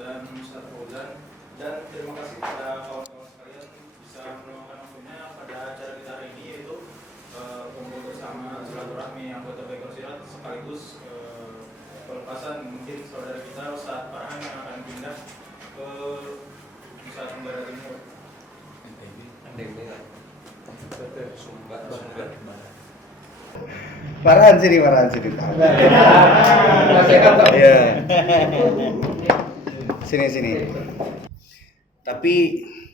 dan Ustaz Fauzan, dan terima kasih kepada kawan-kawan sekalian bisa meluangkan waktunya pada acara kita hari ini, yaitu kumpul bersama silaturahmi anggota Baikor Sirat sekaligus pelepasan mungkin saudara kita Ustaz Farhan yang akan pindah ke Nusa Tenggara Timur. Farhan sini. Iya. Sini. Tapi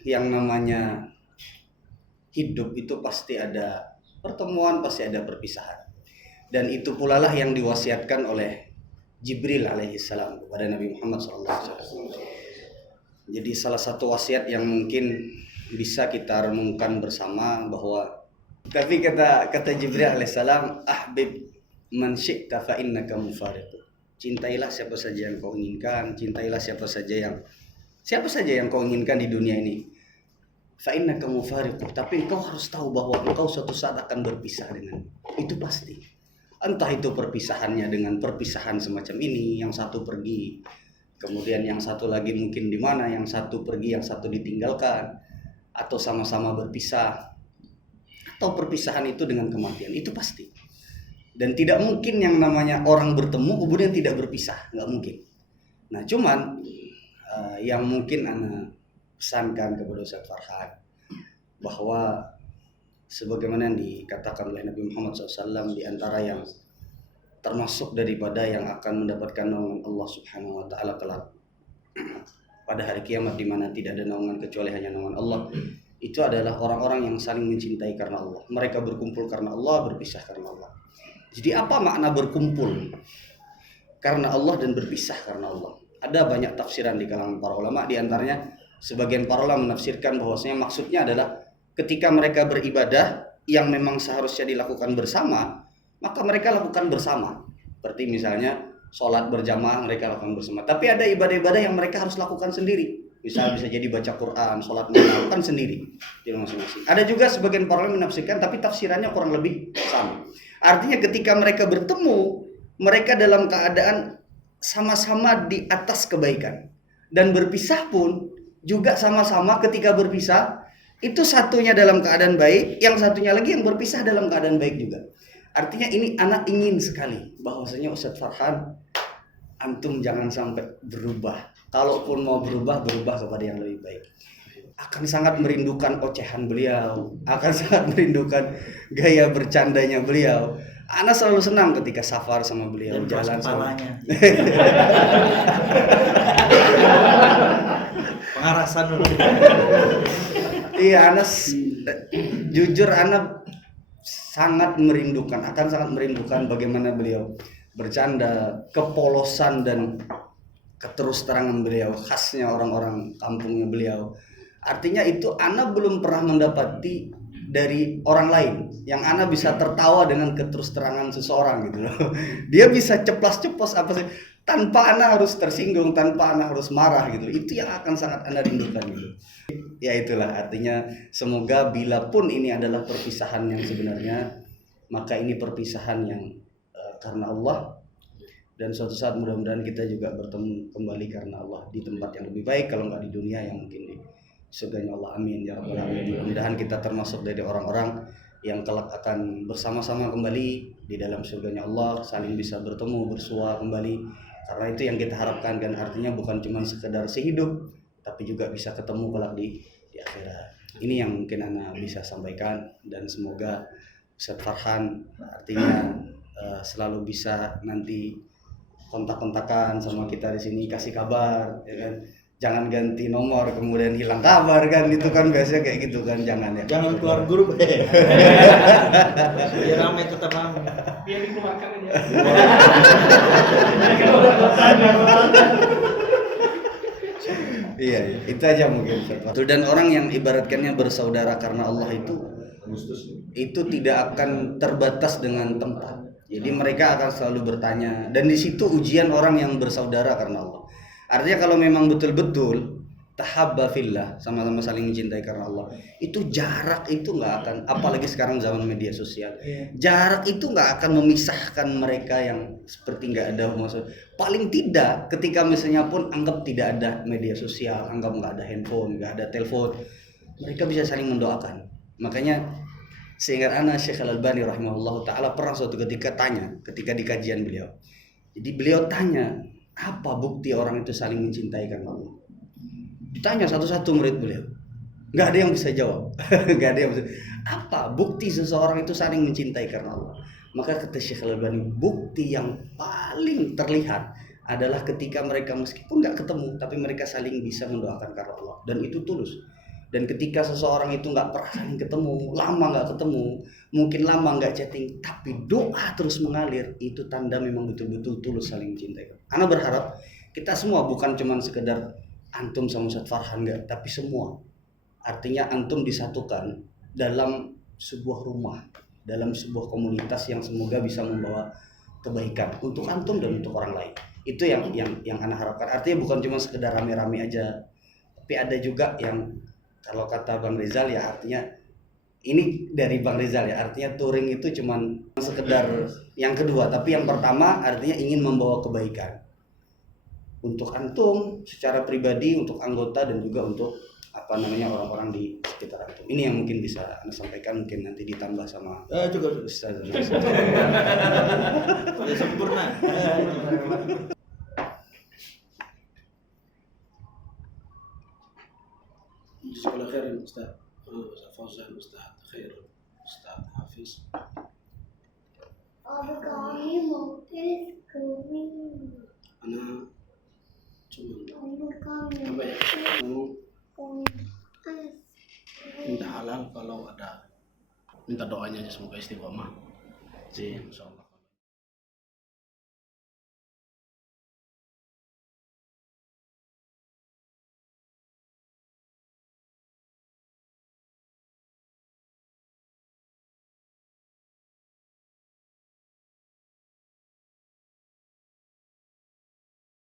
yang namanya hidup itu pasti ada pertemuan, pasti ada perpisahan. Dan itu pula lah yang diwasiatkan oleh Jibril alaihissalam kepada Nabi Muhammad SAW. Jadi salah satu wasiat yang mungkin bisa kita renungkan bersama bahwa kata Jibril alaihissalam, ahbib man syi'ta fa innaka mufariqu. Cintailah siapa saja yang kau inginkan, cintailah siapa saja yang kau inginkan di dunia ini. Fa innaka mufariqu, tapi engkau harus tahu bahwa engkau suatu saat akan berpisah dengan itu pasti. Entah itu perpisahannya dengan perpisahan semacam ini, yang satu pergi, kemudian yang satu lagi mungkin di mana, yang satu pergi, yang satu ditinggalkan, atau sama-sama berpisah, atau perpisahan itu dengan kematian, itu pasti. Dan tidak mungkin yang namanya orang bertemu kemudian tidak berpisah, nggak mungkin. Nah cuman yang mungkin ana pesankan kepada Ustaz Farhan bahwa sebagaimana yang dikatakan oleh Nabi Muhammad SAW, di antara yang termasuk daripada yang akan mendapatkan naungan Allah Subhanahu Wa Taala kelak pada hari kiamat, di mana tidak ada naungan kecuali hanya naungan Allah, itu adalah orang-orang yang saling mencintai karena Allah. Mereka berkumpul karena Allah, berpisah karena Allah. Jadi apa makna berkumpul karena Allah dan berpisah karena Allah? Ada banyak tafsiran di kalangan para ulama. Di antaranya sebagian para ulama menafsirkan bahwasanya maksudnya adalah ketika mereka beribadah yang memang seharusnya dilakukan bersama, maka mereka lakukan bersama. Seperti misalnya sholat berjamaah mereka lakukan bersama. Tapi ada ibadah-ibadah yang mereka harus lakukan sendiri. Bisa jadi baca Quran, sholat melakukan sendiri di masing-masing. Ada juga sebagian para ulama menafsirkan, tapi tafsirannya kurang lebih sama. Artinya ketika mereka bertemu, mereka dalam keadaan sama-sama di atas kebaikan. Dan berpisah pun juga sama-sama ketika berpisah, itu satunya dalam keadaan baik, yang satunya lagi yang berpisah dalam keadaan baik juga. Artinya ini anak ingin sekali bahwasanya Ustaz Farhan, antum jangan sampai berubah. Kalaupun mau berubah kepada yang lebih baik. Akan sangat merindukan ocehan beliau, akan sangat merindukan gaya bercandanya beliau. Ana selalu senang ketika safar sama beliau, dan jalan sama. Pengarasan dulu. Iya, Ana jujur Ana sangat merindukan, akan sangat merindukan bagaimana beliau bercanda, kepolosan dan keterus terangan beliau, khasnya orang-orang kampungnya beliau. Artinya itu Ana belum pernah mendapati dari orang lain yang Ana bisa tertawa dengan keterus terangan seseorang gitu loh. Dia bisa ceplas-ceplos apa sih tanpa Ana harus tersinggung, tanpa Ana harus marah gitu. Itu yang akan sangat Ana rindukan gitu. Ya itulah artinya, semoga bila pun ini adalah perpisahan yang sebenarnya, maka ini perpisahan yang karena Allah. Dan suatu saat mudah-mudahan kita juga bertemu kembali karena Allah di tempat yang lebih baik, kalau nggak di dunia yang mungkin di surganya Allah. Amin ya rabbal alamin. Mudah-mudahan kita termasuk dari orang-orang yang kelak akan bersama-sama kembali di dalam surganya Allah, saling bisa bertemu, bersua kembali. Karena itu yang kita harapkan kan, artinya bukan cuma sekedar sehidup, tapi juga bisa ketemu kelak di akhirat. Ini yang mungkin Ana bisa sampaikan, dan semoga Ustadz Farhan artinya selalu bisa nanti kontak-kontakan sama kita di sini, kasih kabar, ya kan? Jangan ganti nomor kemudian hilang kabar kan, itu kan biasanya kayak gitu kan, jangan ya. Jangan keluar grup. Biar ramai, tetap ramai. Biar dikeluarkan aja. Iya, itu aja mungkin. Dan orang yang ibaratkannya bersaudara karena Allah itu tidak akan terbatas dengan tempat. Jadi mereka akan selalu bertanya, dan di situ ujian orang yang bersaudara karena Allah. Artinya kalau memang betul-betul tahabba fillah, sama-sama saling mencintai karena Allah, itu jarak itu nggak akan, apalagi sekarang zaman media sosial, jarak itu nggak akan memisahkan mereka yang seperti nggak ada maksud. Paling tidak ketika misalnya pun anggap tidak ada media sosial, anggap nggak ada handphone, nggak ada telepon, mereka bisa saling mendoakan. Makanya seingat ana Syekh Al-Albani rahimahullah ta'ala pernah suatu ketika di kajian beliau, jadi beliau tanya, apa bukti orang itu saling mencintai karena Allah? Ditanya satu-satu murid beliau, nggak ada yang bisa jawab. Nggak ada yang bisa. Apa bukti seseorang itu saling mencintai karena Allah? Maka kata Syekh Al-Albani, bukti yang paling terlihat adalah ketika mereka meskipun nggak ketemu, tapi mereka saling bisa mendoakan karena Allah, dan itu tulus. Dan ketika seseorang itu nggak pernah saling ketemu, lama nggak ketemu, mungkin lama nggak chatting, tapi doa terus mengalir, itu tanda memang betul-betul tulus saling mencintai. Ana berharap kita semua bukan cuma sekedar antum sama Ustadz Farhan, enggak, tapi semua. Artinya antum disatukan dalam sebuah rumah, dalam sebuah komunitas yang semoga bisa membawa kebaikan untuk antum dan untuk orang lain. Itu yang Ana harapkan. Artinya bukan cuma sekedar rame-rame aja, tapi ada juga yang kalau kata Bang Rizal ya, artinya ini dari Bang Rizal ya, artinya touring itu cuma sekedar yang kedua, tapi yang pertama artinya ingin membawa kebaikan untuk antum secara pribadi, untuk anggota, dan juga untuk orang-orang di sekitar antum. Ini yang mungkin bisa Anda sampaikan, mungkin nanti ditambah sama Juga Ustaz. sempurna. Sekolah khair Ustaz Fauzan, Ustaz Khair, Ustaz Hafiz. Anak cuma apa ya, minta halal, kalau ada minta doanya aja semoga istiqomah sih, insyaallah.